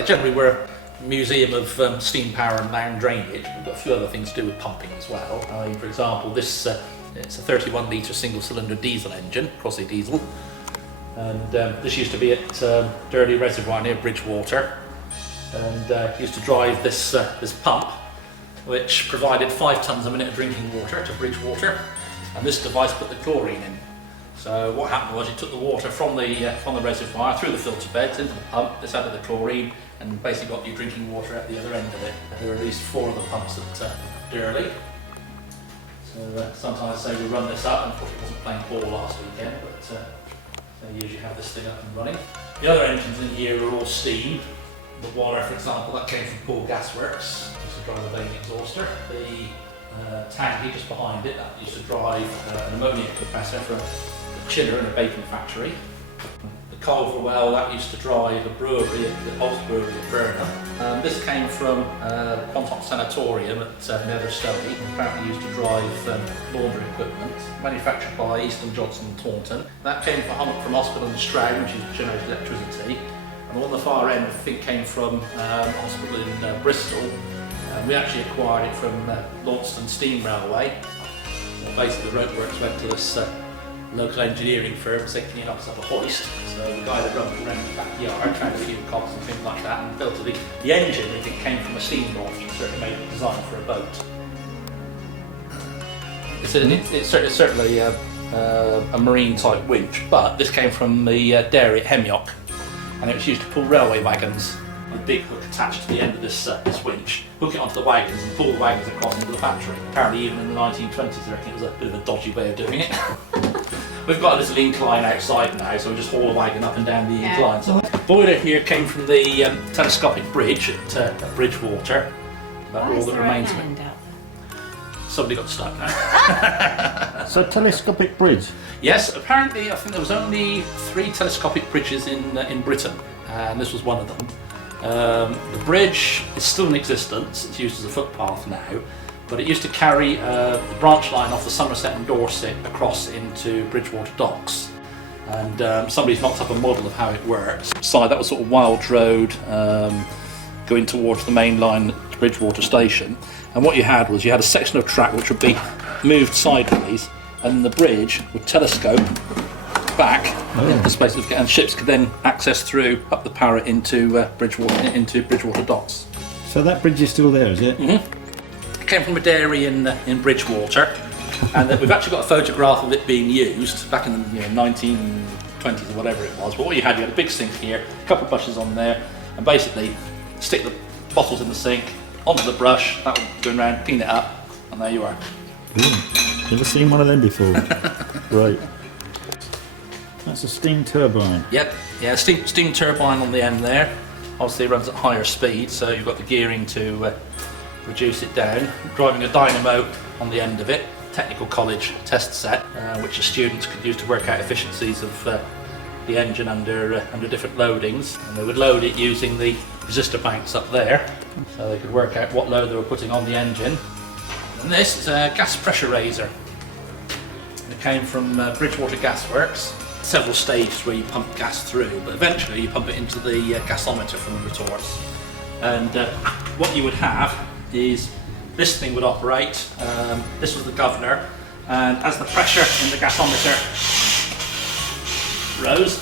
say, generally we're a museum of steam power and land drainage. We've got a few other things to do with pumping as well. For example, this it's a 31 litre single cylinder diesel engine, Crossy diesel. And this used to be at Durley Reservoir near Bridgwater, and used to drive this pump, which provided 5 tonnes a minute of drinking water to Bridgwater, and this device put the chlorine in. So what happened was you took the water from the reservoir through the filter beds into the pump. This added the chlorine and basically got your drinking water at the other end of it. There are at least 4 of the pumps at Durley. So sometimes I say we run this up. Unfortunately, I wasn't playing ball last weekend, but they usually have this thing up and running. The other engines in here are all steam. The Waller, for example, that came from Poole Gasworks. Used to drive a vane exhauster. The tanky just behind it, that used to drive an ammonia compressor for a chiller in a bacon factory. The Culver well, that used to drive a brewery, the Holt's Brewery at Burnham. This came from Quantock Sanatorium at Netherstone. Apparently used to drive laundry equipment, manufactured by Easton Johnson and Taunton. That came from Hospital in Stroud, which is generated electricity. And on the far end, I think, came from a hospital in Bristol. We actually acquired it from Launceston Steam Railway. Basically, the roadworks went to this local engineering firm, saying, can you knock us up a hoist? So the guy that runs around the backyard, found a few cogs and things like that, and built it. The engine, I think, came from a steam launch and certainly made it designed for a boat. It's certainly a marine type winch, but this came from the dairy at Hemyock, and it was used to pull railway wagons. A big hook attached to the end of this winch, hook it onto the wagons and pull the wagons across into the factory. Apparently even in the 1920s I reckon it was a bit of a dodgy way of doing it. We've got a little incline outside now, so we just haul the wagon up and down the incline. So the boiler here came from the telescopic bridge at Bridgwater. That's all that remains of it. Somebody got stuck now. So telescopic bridge? Yes, apparently I think there was only 3 telescopic bridges in Britain, and this was one of them. The bridge is still in existence. It's used as a footpath now, but it used to carry the branch line off the Somerset and Dorset across into Bridgwater docks, and somebody's knocked up a model of how it works. So that was sort of Wild Road going towards the main line at Bridgwater station, and what you had was you had a section of track which would be moved sideways, and the bridge would telescope back into space, and ships could then access through up the Parrot into Bridgwater docks. So that bridge is still there, is it? Mm-hmm. It came from a dairy in Bridgwater, and we've actually got a photograph of it being used back in the 1920s or whatever it was. But what you had a big sink here, a couple of brushes on there, and basically stick the bottles in the sink onto the brush. That would go around, clean it up, and there you are. Never seen one of them before. Right. That's a steam turbine. Yep, yeah, steam turbine on the end there. Obviously it runs at higher speed, so you've got the gearing to reduce it down. Driving a dynamo on the end of it. Technical college test set, which the students could use to work out efficiencies of the engine under different loadings. And they would load it using the resistor banks up there, so they could work out what load they were putting on the engine. And this is a gas pressure raiser. It came from Bridgwater Gasworks. Several stages where you pump gas through, but eventually you pump it into the gasometer from the retorts. And what you would have is this thing would operate. This was the governor, and as the pressure in the gasometer rose,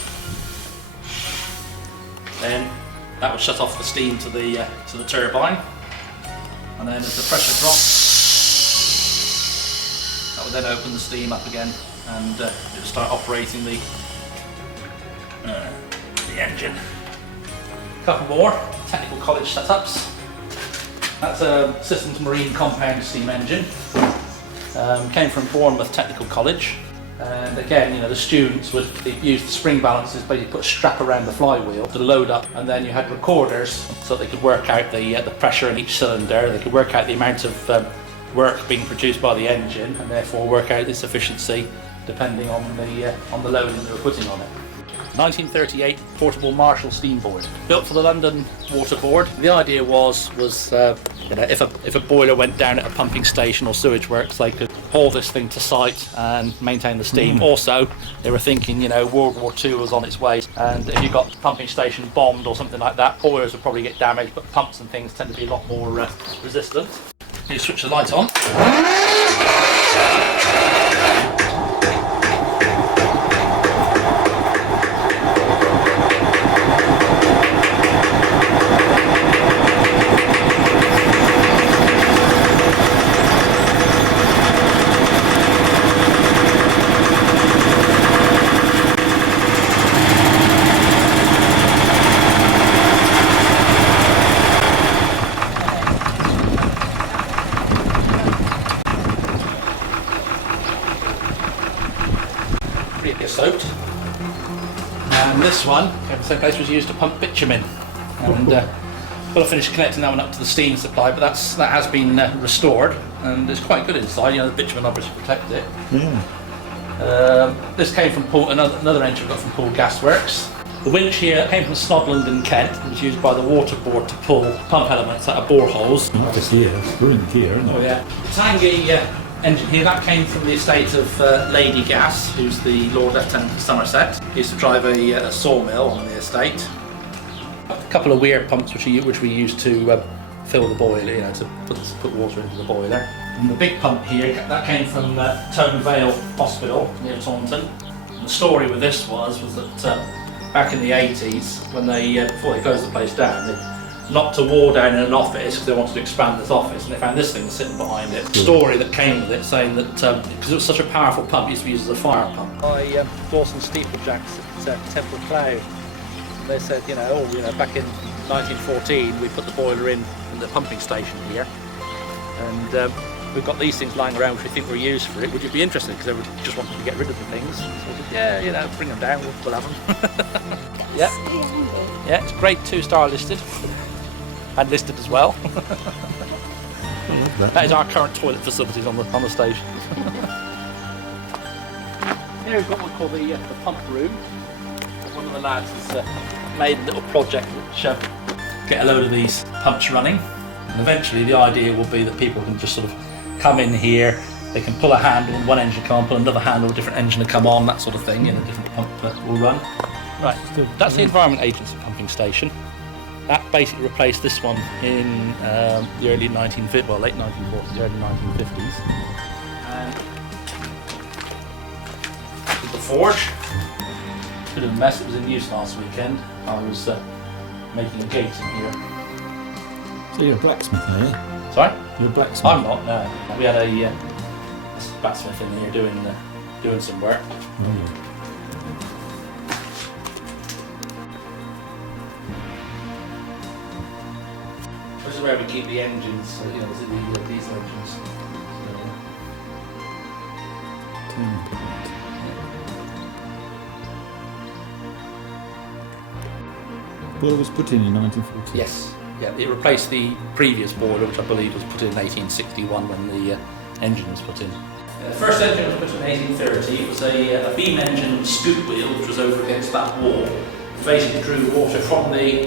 then that would shut off the steam to the turbine, and then as the pressure dropped, that would then open the steam up again, and it would start operating the engine. A couple more technical college setups. That's a Systems Marine Compound steam engine. Came from Bournemouth Technical College, and again, the students would use the spring balances, basically put a strap around the flywheel to load up, and then you had recorders so they could work out the pressure in each cylinder. They could work out the amount of work being produced by the engine, and therefore work out its efficiency depending on the loading they were putting on it. 1938 portable Marshall steam boiler, built for the London Water Board. The idea was you know, if a boiler went down at a pumping station or sewage works, they could haul this thing to site and maintain the steam. Also, they were thinking, you know, World War II was on its way, and if you got the pumping station bombed or something like that, boilers would probably get damaged, but pumps and things tend to be a lot more resistant. You switch the light on. Soaked, and this one, the same place, was used to pump bitumen, and well, I finished connecting that one up to the steam supply, but that has been restored, and it's quite good inside. You know, the bitumen obviously protects it. This came from another engine we got from Poole Gasworks. The winch here came from Snodland in Kent. It was used by the water board to pull pump elements out of boreholes. Not just here, we're in here, isn't it? Oh yeah, the Tangy engine here, that came from the estate of Lady Gas, who's the Lord Lieutenant of Somerset. He used to drive a sawmill on the estate. A couple of weir pumps which we used to fill the boiler, you know, to put water into the boiler. And the big pump here, that came from Tone Vale Hospital near Taunton. And the story with this was that back in the 80s, when before they closed the place down, they knocked a wall down in an office because they wanted to expand this office, and they found this thing sitting behind it. The story that came with it, saying that because it was such a powerful pump, it used to be used as a fire pump. By Dawson Steeplejacks at Temple Cloud, they said, back in 1914 we put the boiler in the pumping station here, and we've got these things lying around which we think were used for it. Would you be interested? Because they were just wanting to get rid of the things. So we said, yeah, bring them down, we'll have them. Yeah, it's grade 2-star listed. And listed as well. That is our current toilet facilities on the station. Here we've got what we call the pump room. One of the lads has made a little project which get a load of these pumps running, and eventually the idea will be that people can just sort of come in here, they can pull a handle and one engine come on, pull another handle, a different engine to come on, that sort of thing, and a different pump will run. Right, that's the Environment Agency pumping station. That basically replaced this one in the early 1950s, well, late 1940s, early 1950s. And the forge, bit of a mess. It was in use last weekend. I was making a gate in here. So you're a blacksmith, are you? Sorry? You're a blacksmith? I'm not, no. We had a blacksmith in here doing some work. Oh. This is where we keep the engines, the diesel engines. Boiler was put in 1940? Yes. Yeah, it replaced the previous boiler, which I believe was put in 1861 when the engine was put in. The first engine was put in 1830. It was a beam engine scoop wheel, which was over against that wall. It basically drew water from the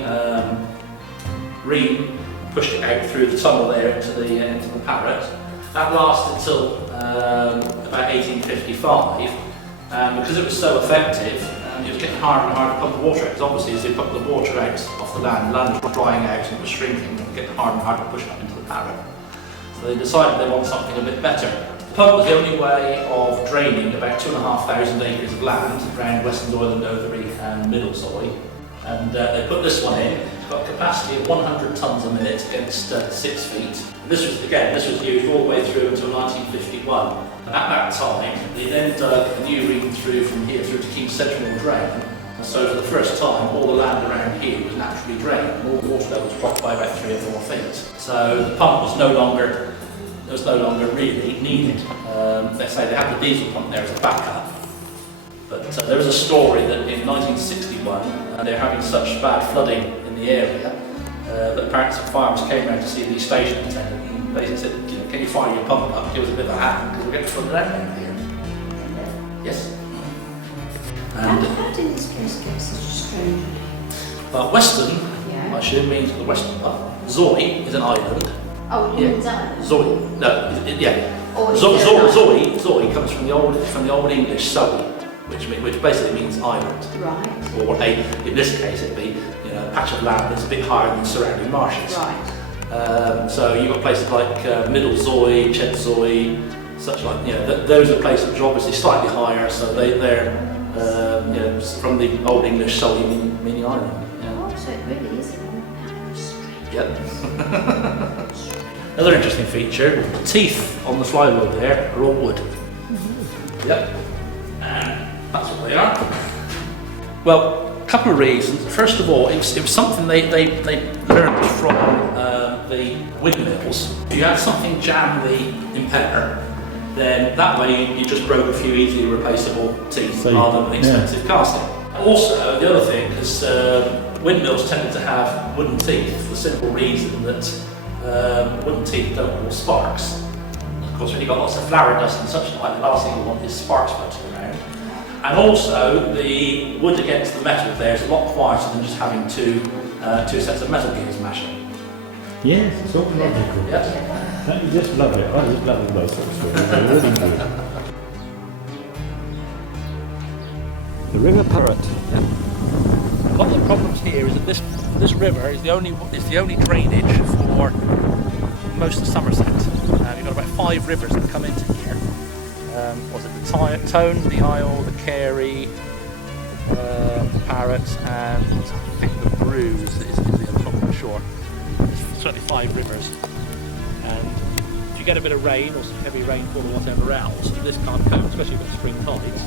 ream, pushed it out through the tunnel there into the Parrot. That lasted till about 1855, and because it was so effective, it was getting harder and harder to pump the water out, because obviously as they pumped the water out off the land was drying out and it was shrinking, and getting harder and harder to push it up into the Parrot. So they decided they want something a bit better. The pump was the only way of draining about 2,500 acres of land around Westonzoyland, and Middlesoy, and they put this one in. It's got a capacity of 100 tonnes a minute against 6 feet. This was used all the way through until 1951. And at that time, they then dug a new ream through from here through to King's Central Drain. And so for the first time, all the land around here was naturally drained, and all the water levels dropped by about 3 or 4 feet. So the pump was no longer really needed. They say they had the diesel pump there as a backup. But there was a story that in 1961, they were having such bad flooding in the area that parents and farmers came around to see the station attendant, and basically said, can you fire your pump up, give us a bit of a hand, because we're getting flooded out around here. Yes? And How did this place get such a strange name? Weston, Yeah. I assume, means the western part. Zoy is an island. Oh, Yeah. Women's Island. Zoy, no, yeah. Or is Zoy, there an Zoy, Zoy comes from the old English Zoe, which basically means island. Right. Or in this case, it'd be a patch of land that's a bit higher than surrounding marshes. Right. So you've got places like Middle Zoy, Ched Zoy, such like those are places which are obviously slightly higher. So they're from the old English Zoe meaning island. Yeah. Oh, so it really is a strange. Yep. Another interesting feature: the teeth on the flywheel there are all wood. Yep. And that's what they are. Well, a couple of reasons. First of all, it was something they learned from the windmills. If you had something jam the impeller, then that way you just broke a few easily replaceable teeth rather than expensive casting. Also, the other thing is windmills tended to have wooden teeth for the simple reason that wooden teeth don't cause sparks. Of course, when you've got lots of flour dust and such like, the last thing you want is sparks floating around. And also, the wood against the metal there is a lot quieter than just having two sets of metal gears mashing. Yes, it's all logical. Yep. Don't you just love it? I just love all those sort of stories. They really do. The River Parrot. One of the problems here is that this river is the only drainage for most of Somerset. You've got about 5 rivers that come into here. Was it the Tone, the Isle, the Carey, the Parrot, and I think the Brews is the other, I'm not sure. There's certainly 5 rivers. And if you get a bit of rain or some heavy rainfall or whatever else, this can't cope, especially with spring tides.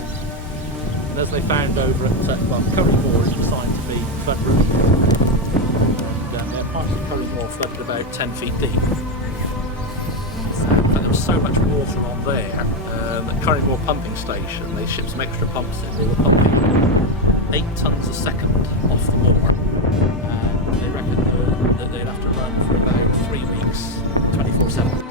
And as they found over at Curry Moor, it was designed to be flood-proof. And parts of Curry Moor flooded about 10 feet deep. But there was so much water on there at Curry Moor Pumping Station, they shipped some extra pumps in. They were pumping 8 tonnes a second off the moor. And they reckon that they'd have to run for about 3 weeks, 24/7.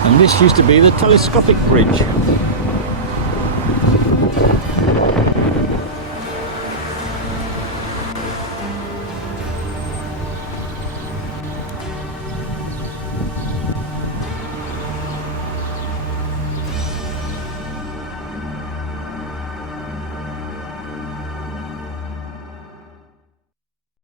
And this used to be the telescopic bridge.